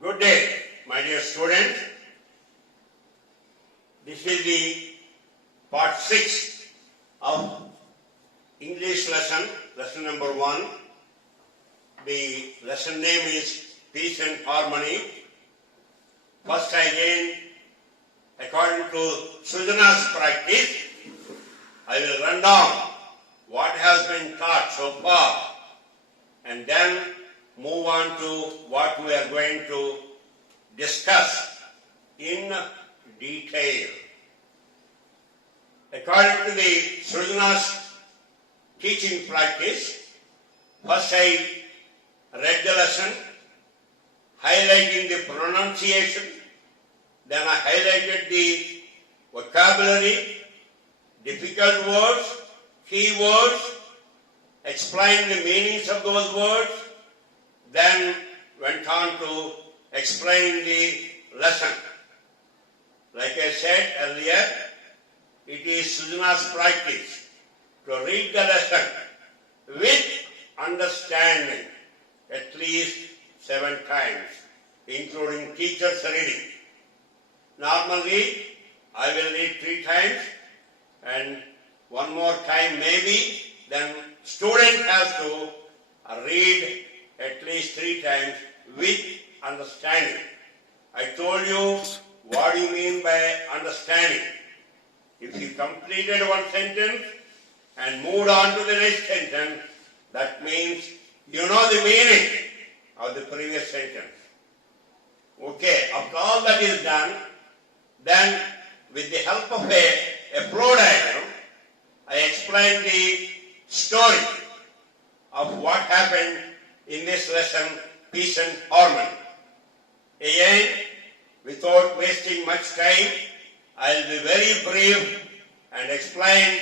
Good day, my dear students. This is the part 6 of English lesson number 1. The lesson name is Peace and Harmony. First again, according to Srujana's practice, I will run down what has been taught so far and then move on to what we are going to discuss in detail. According to the Srujana's teaching practice, first I read the lesson, highlighting the pronunciation, then I highlighted the vocabulary, difficult words, key words, explained the meanings of those words, then went on to explain the lesson. Like I said earlier, it is Srujana's practice to read the lesson with understanding at least 7 times, including teacher's reading. Normally, I will read 3 times and one more time maybe, then student has to read at least 3 times with understanding. I told you what do you mean by understanding. If you completed one sentence and moved on to the next sentence, that means you know the meaning of the previous sentence. Okay, after all that is done, then with the help of a flow diagram, I explained the story of what happened in this lesson, Peace and Harmony. Again, without wasting much time, I will be very brief and explain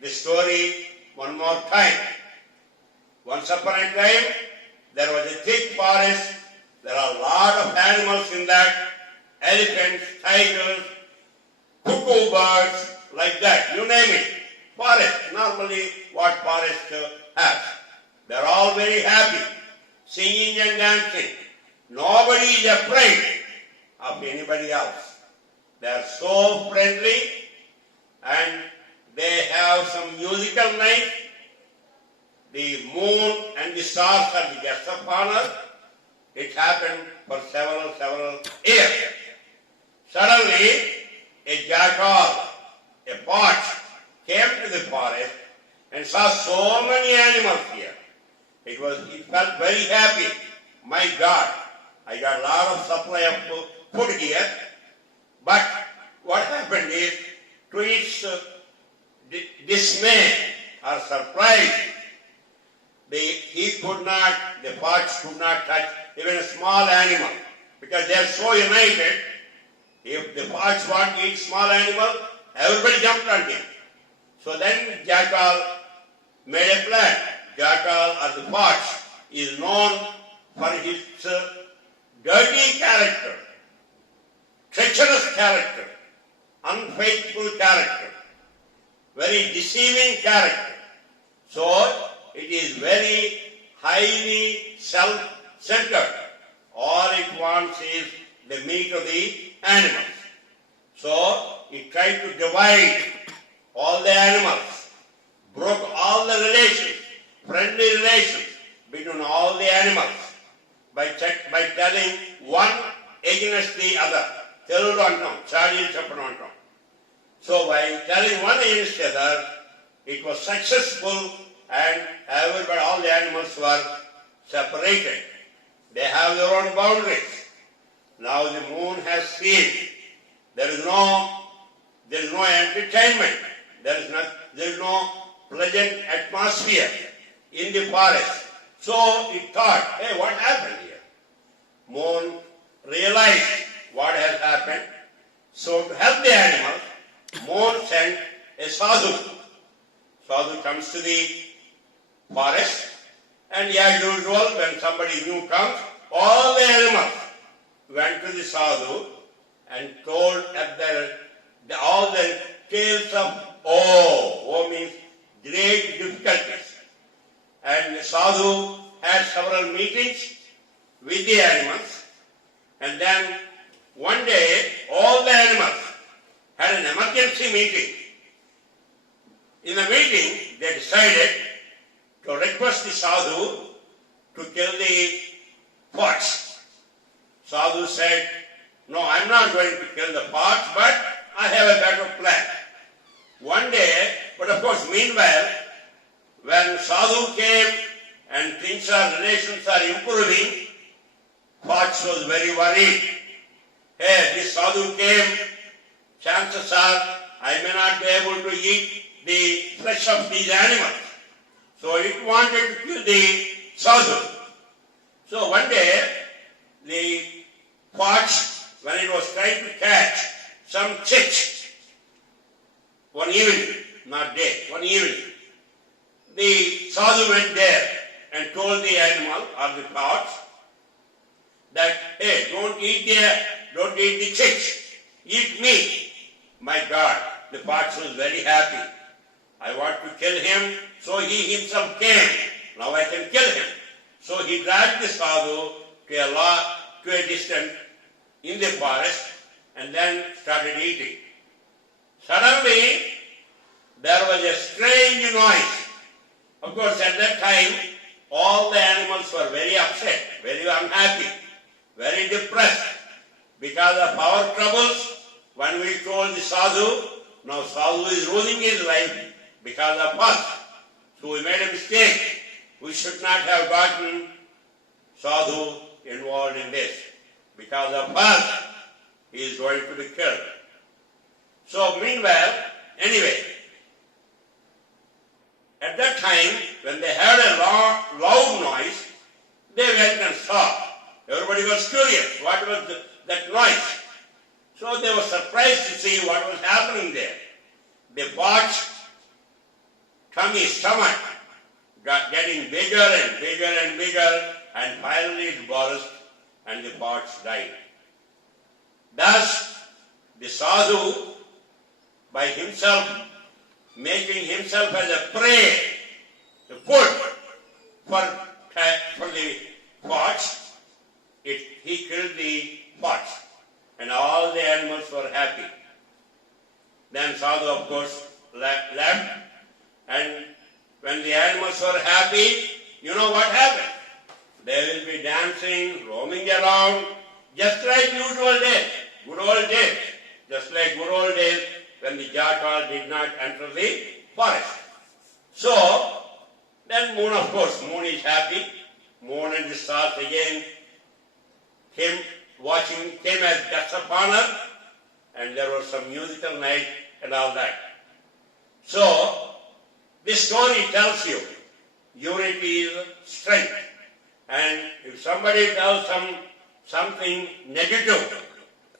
the story one more time. Once upon a time, there was a thick forest. There are a lot of animals in that, elephants, tigers, cuckoo birds, like that, you name it. Forest, normally what forest has. They are all very happy, singing and dancing. Nobody is afraid of anybody else. They are so friendly and they have some musical night. The moon and the stars are the guests of honor. It happened for several years. Suddenly, a jackal, a fox, came to the forest and saw so many animals here. It felt very happy. My God, I got a lot of supply of food here. But what happened is, to its dismay or surprise, the fox could not touch even a small animal because they are so united. If the fox wants to eat small animal, everybody jumped on him. So then jackal made a plan. Jackal or the fox is known for his dirty character, treacherous character, unfaithful character, very deceiving character. So it is very highly self-centered. All it wants is the meat of the animals. So it tried to divide all the animals, broke all the relations, friendly relations between all the animals by telling one against the other. So by telling one against the other, it was successful and all the animals were separated. They have their own boundaries. Now the moon has seen. There is no entertainment. There is no pleasant atmosphere in the forest. So it thought, hey, what happened here? Moon realized what has happened. So to help the animals, Moon sent a sadhu. Sadhu comes to the forest, and as usual, when somebody new comes, all the animals went to the sadhu and told all the tales of woe means great difficulties. And the sadhu had several meetings with the animals, And then one day all the animals had an emergency meeting. In the meeting they decided to request the sadhu to kill the fox. Sadhu said, "No, I'm not going to kill the fox, but I have a better plan." One day, but of course meanwhile, when sadhu came and relations are improving, fox was very worried. Hey, this sadhu came, chances are I may not be able to eat the flesh of these animals. So it wanted to kill the sadhu. So one day, the fox, when it was trying to catch some chicks, one evening, not day, one evening, the sadhu went there and told the animal or the fox that, "Hey, don't eat the chicks, eat me." My God, the fox was very happy. I want to kill him, so he himself came. Now I can kill him. So he dragged the sadhu to a distance in the forest and then started eating. Suddenly, there was a strange noise. Of course, at that time, all the animals were very upset, very unhappy, very depressed. Because of our troubles, when we told the sadhu, now sadhu is losing his life because of us. So we made a mistake. We should not have gotten sadhu involved in this. Because of us, he is going to be killed. So meanwhile, anyway, at that time, when they heard a loud noise, they went and saw. Everybody was curious. What was that noise? So they were surprised to see what was happening there. The fox stomach got getting bigger and bigger and bigger, and finally it burst and the fox died. Thus, the sadhu, by himself, making himself as a prey, the food for the fox, he killed the fox, and all the animals were happy. Then sadhu, of course, left, and when the animals were happy, you know what happened? They will be dancing, roaming around, just like usual days, good old days, just like good old days when the jackal did not enter the forest. So, then moon, of course, moon is happy. Moon and the stars again came as guests of honor, and there was some musical night and all that. So, this story tells you unity is strength. And if somebody tells something negative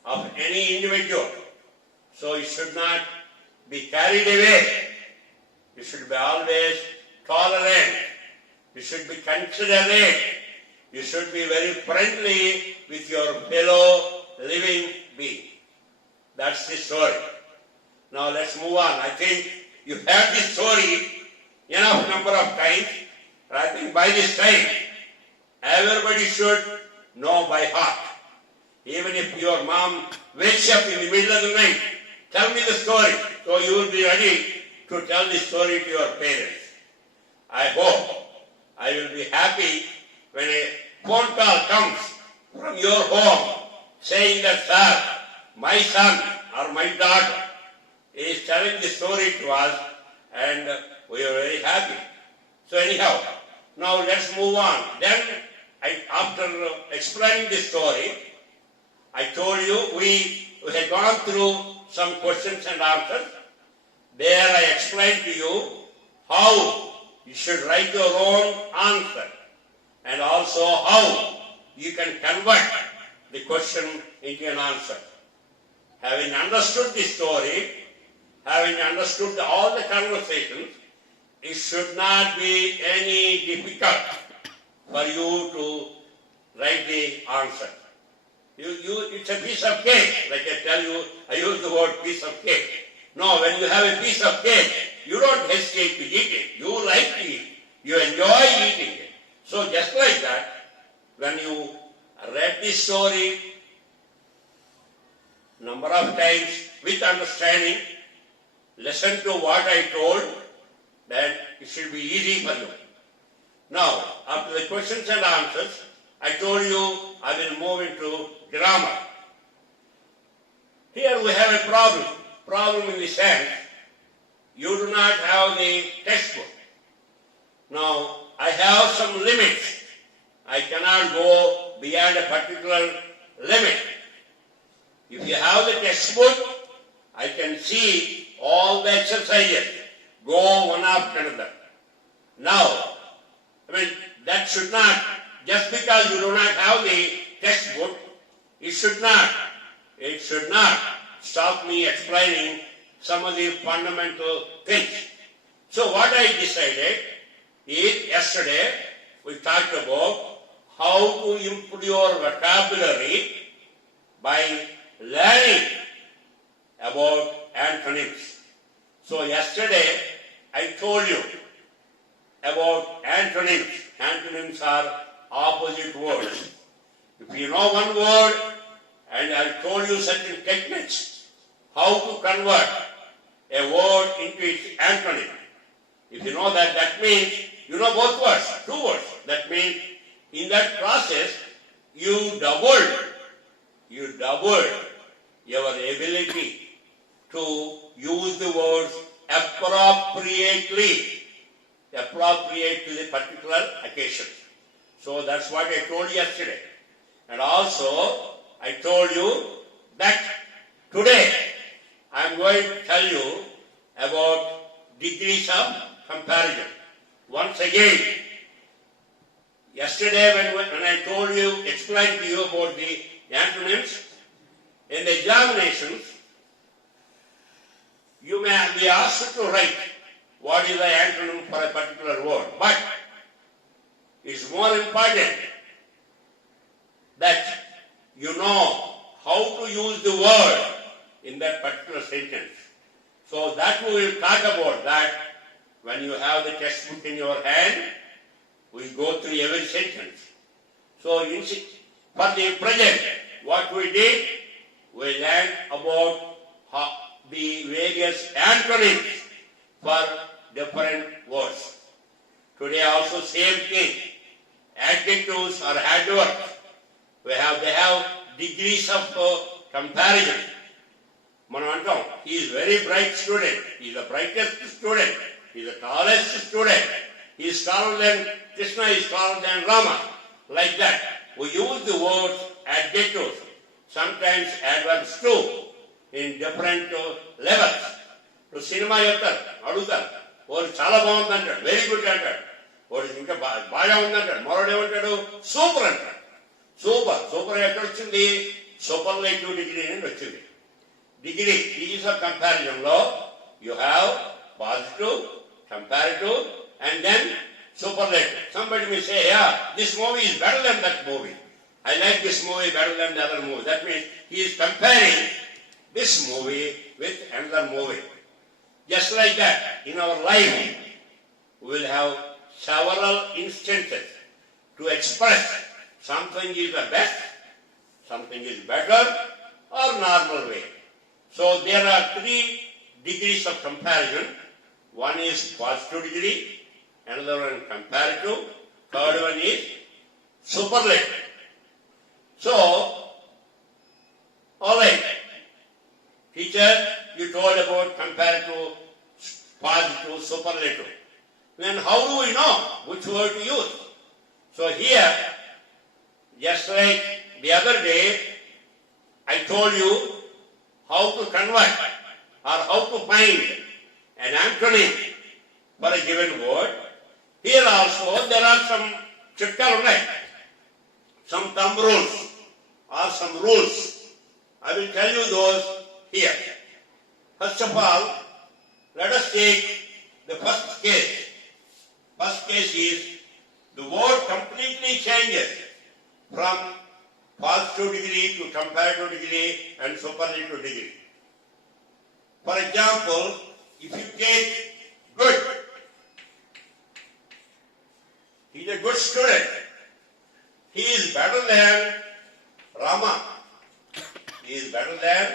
of any individual, so you should not be carried away. You should be always tolerant. You should be considerate. You should be very friendly with your fellow living being. That's the story. Now let's move on. I think you heard this story enough number of times. I think by this time, everybody should know by heart. Even if your mom wakes up in the middle of the night, tell me the story, so you will be ready to tell the story to your parents. I hope I will be happy when a phone call comes from your home saying that, "Sir, my son or my daughter is telling the story to us," and we are very happy. So anyhow, now let's move on. Then, after explaining the story, I told you we had gone through some questions and answers. There I explained to you how you should write your own answer, and also how you can convert the question into an answer. Having understood the story, having understood all the conversations, it should not be any difficult for you to write the answer. It's a piece of cake. Like I tell you, I use the word piece of cake. No, when you have a piece of cake, you don't hesitate to eat it. You like to eat. You enjoy eating it. So just like that, when you read this story, number of times with understanding, listen to what I told, then it should be easy for you. Now, after the questions and answers, I told you I will move into grammar. Here we have a problem. Problem in the sense, you do not have the textbook. Now, I have some limits. I cannot go beyond a particular limit. If you have the textbook, I can see all the exercises go one after another. Now, that should not, just because you do not have the textbook, it should not stop me explaining some of the fundamental things. So what I decided is, yesterday we talked about how to improve your vocabulary by learning about antonyms. So yesterday I told you about antonyms. Antonyms are opposite words. If you know one word, and I told you certain techniques, how to convert a word into its antonym. If you know that, that means you know both words, two words. That means in that process, you doubled your ability to use the words appropriately, appropriate to the particular occasion. So that's what I told you yesterday. And also, I told you that today I am going to tell you about degrees of comparison. Once again, yesterday when I told you, explained to you about the antonyms, in the examinations, you may be asked to write what is the antonym for a particular word. But it's more important that you know how to use the word in that particular sentence. So that we will talk about that when you have the textbook in your hand. We go through every sentence. So for the present, what we did, we learned about the various antonyms for different words. Today also same thing. Adjectives or adverbs. They have degrees of comparison. Manantam, he is very bright student. He is the brightest student. He is the tallest student. He is taller than Krishna, is taller than Rama. Like that. We use the words adjectives, sometimes adverbs too, in different levels. To cinema adutar, or chala bagundi, very good antaru. Or inka baga undi antaru. Morodu emantadu, super antaru. Super ఎక్కడ వచ్చింది? Superlative degree నుండి వచ్చింది. Degree, these are comparison law. You have positive, comparative, and then superlative. Somebody may say, yeah, this movie is better than that movie. I like this movie better than the other movie. That means he is comparing this movie with another movie. Just like that, in our life, we will have several instances to express something is the best, something is better, or normal way. So there are 3 degrees of comparison. One is positive degree, another one comparative, third one is superlative. So, alright, teacher, you told about comparative, positive, superlative. Then how do we know which word to use? So here, just like the other day, I told you how to convert or how to find an antonym for a given word. Here also there are some chitkalu, some thumb rules or some rules. I will tell you those here. First of all, let us take the first case. First case is the word completely changes from positive degree to comparative degree and superlative degree. For example, if you take good, he is a good student. He is better than Rama. He is better than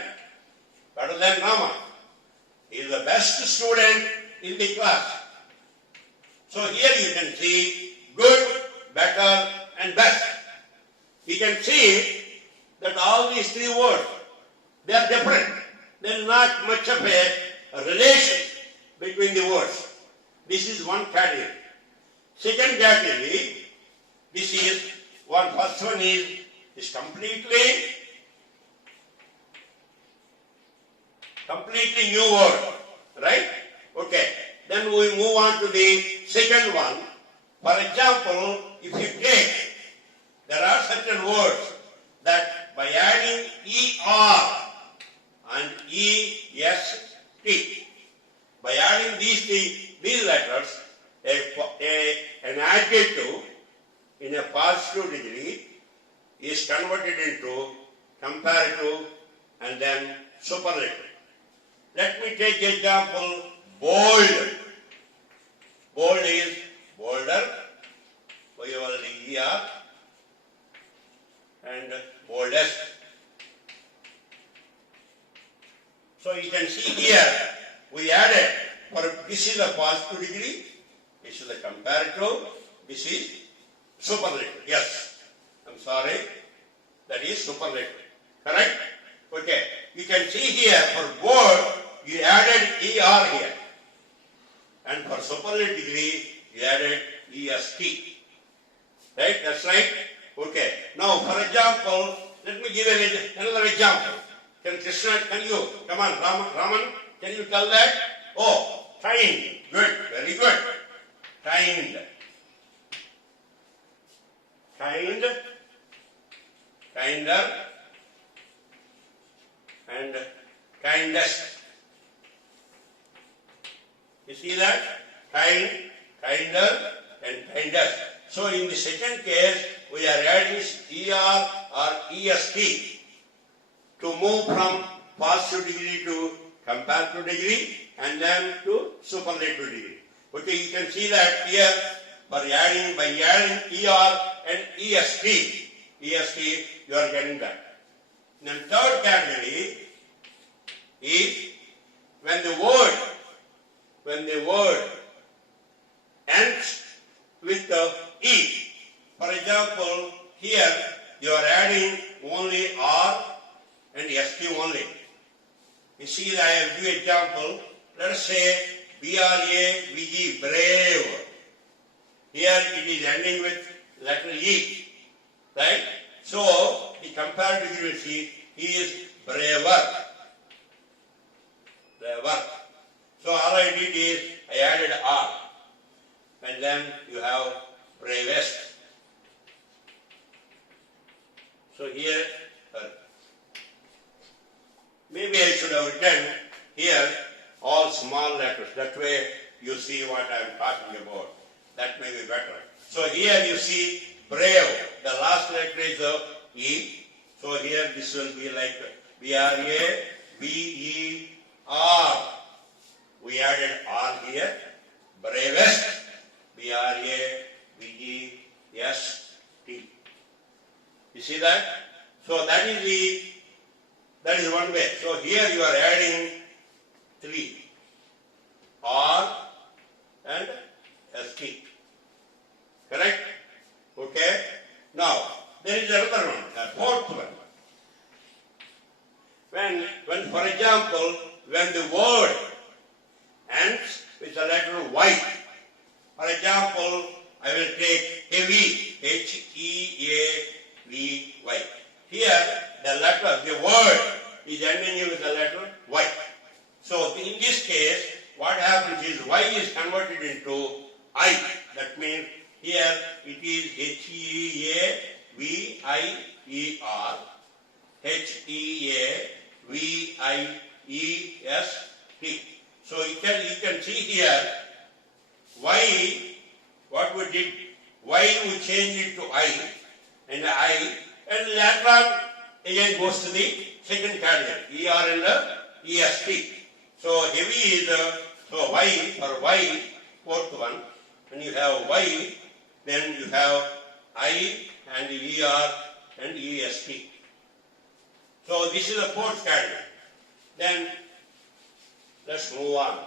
So here you can see good, better and best. You can see that all these three words, they are different. There is not much of a relation between the words. This is one category. Second category, this is one. First one is completely new word, right? Okay. Then we move on to the second one. For example, if you take, there are certain words that by adding ER and EST, by adding these letters, an adjective in a positive degree is converted into comparative and then superlative. Let me take example, bold. Bold is bolder, B-O-L-D-E-R, and boldest. So you can see here, we added, this is a positive degree, this is a comparative, this is superlative. Yes, I'm sorry, that is superlative. Correct? Okay. You can see here, for bold, you added ER here. And for superlative degree, you added EST. Right? That's right? Okay. Now, for example, let me give another example. Krishna, can you, come on, Raman, can you tell that? Oh, kind. Good. Very good. Kind. Kind. Kinder. And kindest. You see that? Kind, kinder, and kindest. So in the second case, we are adding ER or EST to move from positive degree to comparative degree and then to superlative degree. Okay, you can see that here by adding ER and EST, you are getting that. Then third category is when the word ends with the E. For example, here you are adding only R and ST only. You see that I have two example. Let us say B-R-A-V-E, brave. Here it is ending with letter E. Right? So the comparative degree will see he is braver. Braver. So all I did is I added R. And then you have bravest. So here, maybe I should have written here all small letters. That way you see what I am talking about. That may be better. So here you see brave. The last letter is E. So here this will be like B-R-A-V-E-R. We added R here. Bravest. B-R-A-V-E-S-T. You see that? So that is one way. So here you are adding three. R and S-T. Correct? Okay? Now, there is another one, the fourth one. When for example, when the word ends with the letter Y. For example, I will take heavy, H-E-A-V-Y. Here, the word is ending with the letter Y. So in this case, what happens is Y is converted into I. That means here it is H-E-A-V-I-E-R, H-E-A-V-I-E-S-T. So you can see here, Y, what we did, Y we change it to I, and later on again goes to the second category, ER and EST. So heavy is, so Y, for Y, fourth one, when you have Y, then you have I and ER and EST. So this is the fourth category. Then let's move on.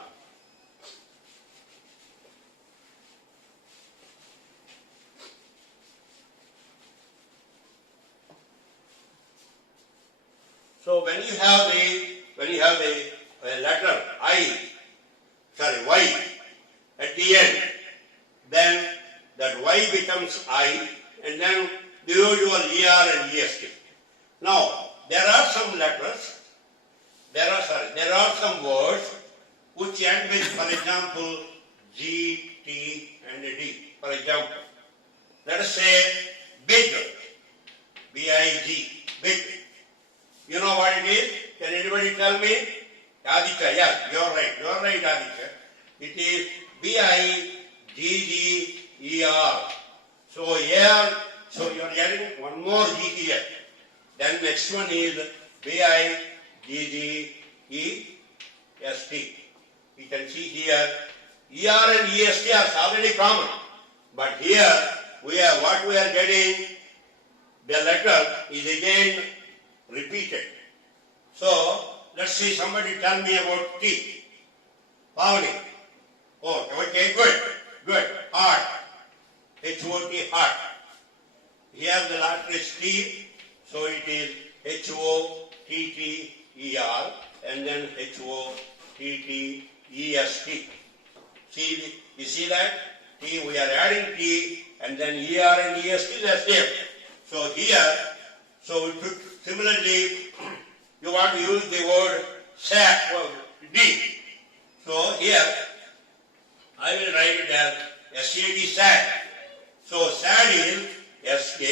So when you have the letter Y at the end, then that Y becomes I, and then the usual ER and EST. Now, there are some letters, there are some words which end with, for example, G, T, and D. For example, let us say big, B-I-G, big. You know what it is? Can anybody tell me? Aditya, yes, you're right, Aditya. It is B-I-G-G-E-R. So here, so you're getting one more G here. Then next one is B-I-G-G-E-S-T. You can see here, ER and EST are already common. But here, what we are getting, the letter is again repeated. So, let's see, somebody tell me about T. Pavani. Oh, okay, good. Heart. H-O-T, heart. Here the letter is T, so it is H-O-T-T-E-R and then H-O-T-T-E-S-T. See, you see that? T, we are adding T and then E-R and E-S-T, that's it. So here, so we took, similarly, you want to use the word SAT, D. So here, I will write it as S-A-D, SAT. So SAT is S-K.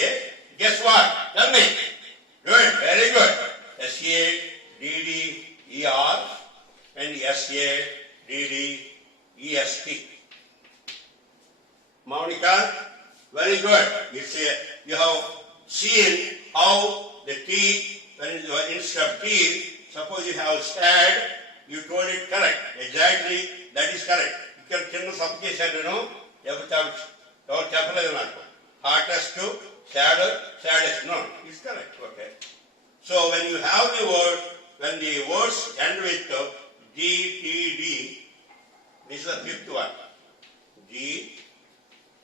Guess what? Tell me. Good, very good. S-A-D-D-E-R and S-A-D-D-E-S-T. Monica, very good. You have seen how the T, instead of T, suppose you have SAD, you told it correct. Exactly, that is correct. You can subject, hardest to saddest. No, it's correct. Okay. So when you have the word, when the words end with G, T, D, this is the fifth one. G,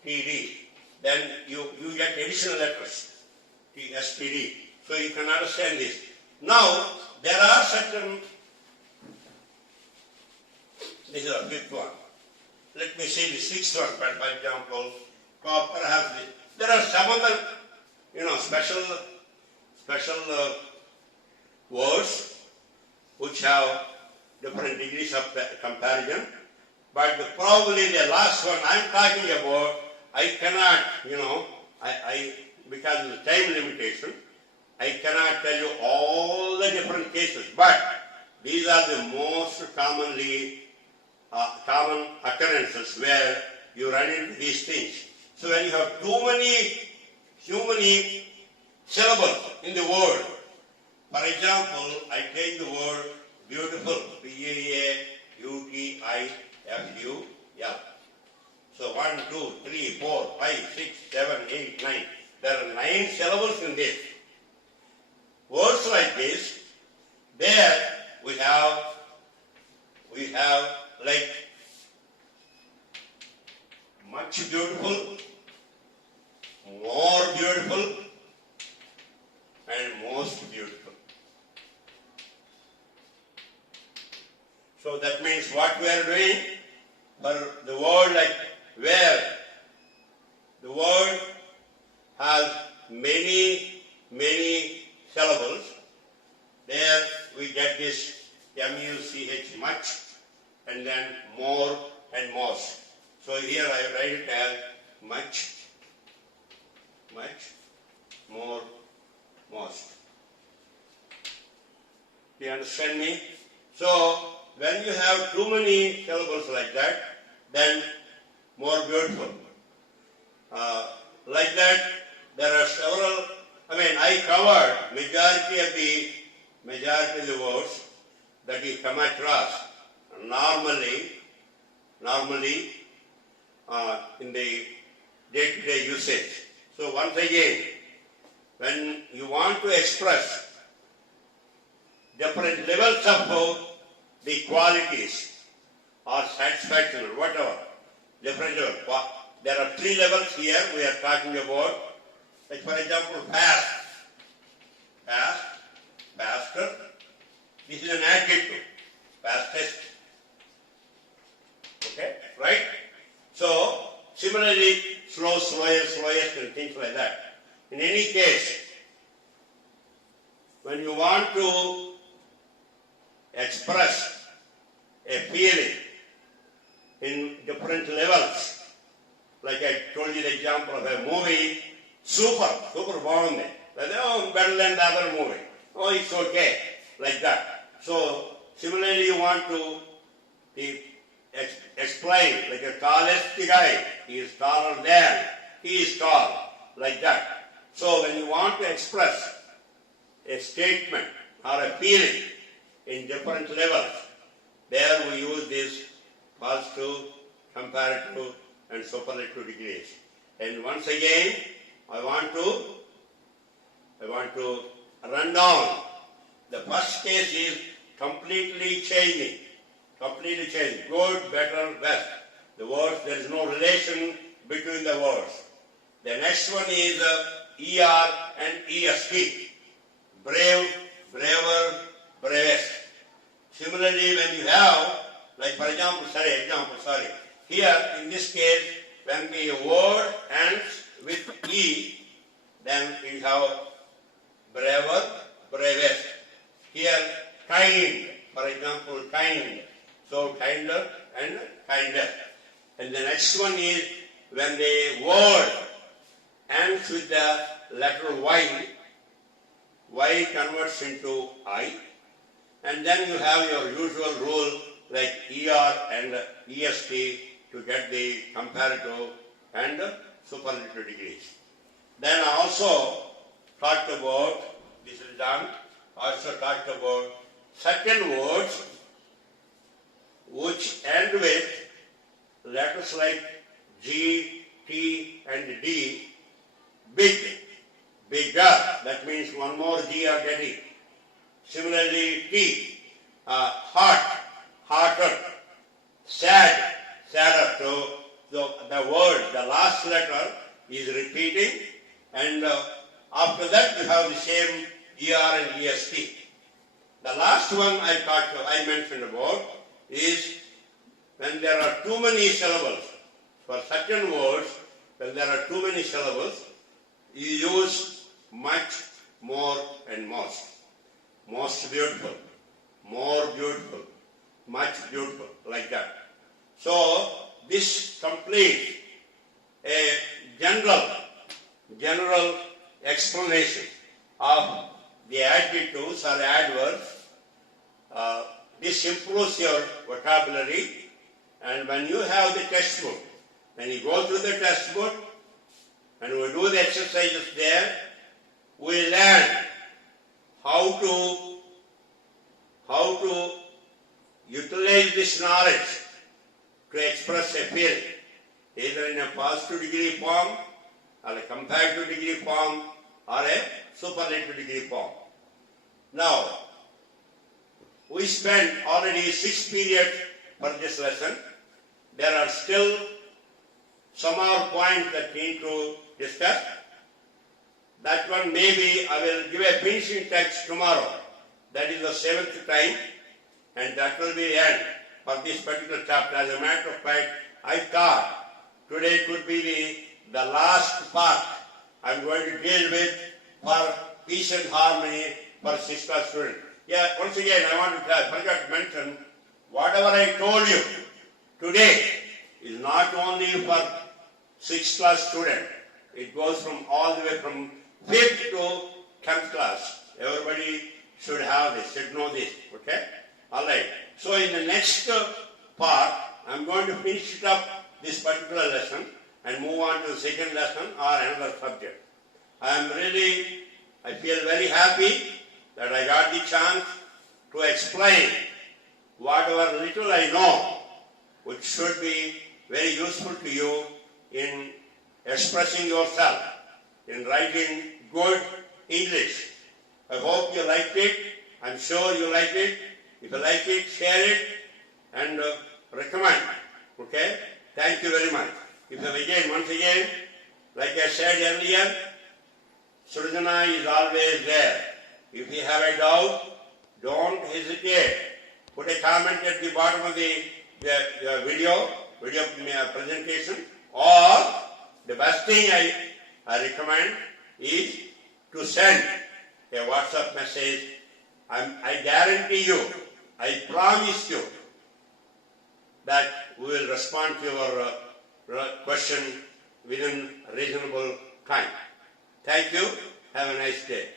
T, D. Then you get additional letters. T, S, T, D. So you can understand this. Now, there are certain, this is the fifth one. Let me see the sixth one, for example, perhaps there are some other, special words which have different degrees of comparison. But probably the last one I'm talking about, I cannot, because of the time limitation, I cannot tell you all the different cases. But these are the most common occurrences where you run into these things. So when you have too many syllables in the word, for example, I take the word beautiful, B-A-U-T-I-F-U-L. So 1, 2, 3, 4, 5, 6, 7, 8, 9. There are 9 syllables in this. Words like this, there we have like much beautiful, more beautiful, and most beautiful. So that means what we are doing for the word like where, the word has many syllables. There we get this M-U-C-H, much, and then more and most. So here I write it as much, more, most. Do you understand me? So when you have too many syllables like that, then more beautiful. Like that, there are several. I covered majority of the words that you come across normally in the day-to-day usage. So once again, when you want to express different levels of the qualities or satisfaction or whatever, different levels. There are 3 levels here we are talking about. Like for example, fast. faster. This is an adjective, fastest. Okay, right? So, similarly, slow, slower, slowest, and things like that. In any case, when you want to express a feeling in different levels, like I told you the example of a movie, super bound. Oh, better than the other movie. Oh, it's okay, like that. So, similarly, you want to explain, like a tallest guy, he is taller than, he is tall, like that. So, when you want to express a statement or a feeling in different levels, there we use this positive, comparative, and superlative degrees. And once again, I want to run down. The first case is completely changing. Completely changing. Good, better, best. The words, there is no relation between the words. The next one is ER and EST. Brave, braver, bravest. Similarly, when you have, like for example, here in this case, when the word ends with E, then you have braver, bravest. Here, kind, for example, kind. So, kinder and kinder. And the next one is when the word ends with the letter Y, Y converts into I. And then you have your usual rule like ER and EST to get the comparative and superlative degrees. Then I also talked about, this is done, also talked about certain words which end with letters like G, T and D, big, bigger, that means one more G are getting. Similarly, T, hot, hotter, sad, sadder. So the word, the last letter is repeating, and after that you have the same ER and EST. The last one I mentioned about is when there are too many syllables. For certain words, when there are too many syllables, you use much, more and most. Most beautiful, more beautiful, much beautiful, like that. So, this completes a general explanation of the adjectives or adverbs. This improves your vocabulary, and when you have the textbook, when you go through the textbook and we do the exercises there, we learn how to utilize this knowledge to express a feeling, either in a positive degree form, or a comparative degree form, or a superlative degree form. Now, we spent already 6 periods for this lesson. There are still some more points that need to discuss. That one maybe I will give a finishing text tomorrow. That is the 7th time, and that will be the end for this particular chapter. As a matter of fact, I thought today could be the last part I'm going to deal with for peace and harmony for 6th class students. Yeah, once again, I forgot to mention, whatever I told you today is not only for 6th class students. It goes from all the way from 5th to 10th class. Everybody should have this, should know this, okay? All right. So in the next part, I'm going to finish it up, this particular lesson, and move on to the second lesson or another subject. I feel very happy that I got the chance to explain whatever little I know, which should be very useful to you in expressing yourself, in writing good English. I hope you liked it. I'm sure you liked it. If you like it, share it and recommend. Okay? Thank you very much. Once again, like I said earlier, Srujana is always there. If you have a doubt, don't hesitate. Put a comment at the bottom of the video presentation, or the best thing I recommend is to send a WhatsApp message. I guarantee you, I promise you that we will respond to your question within reasonable time. Thank you. Have a nice day.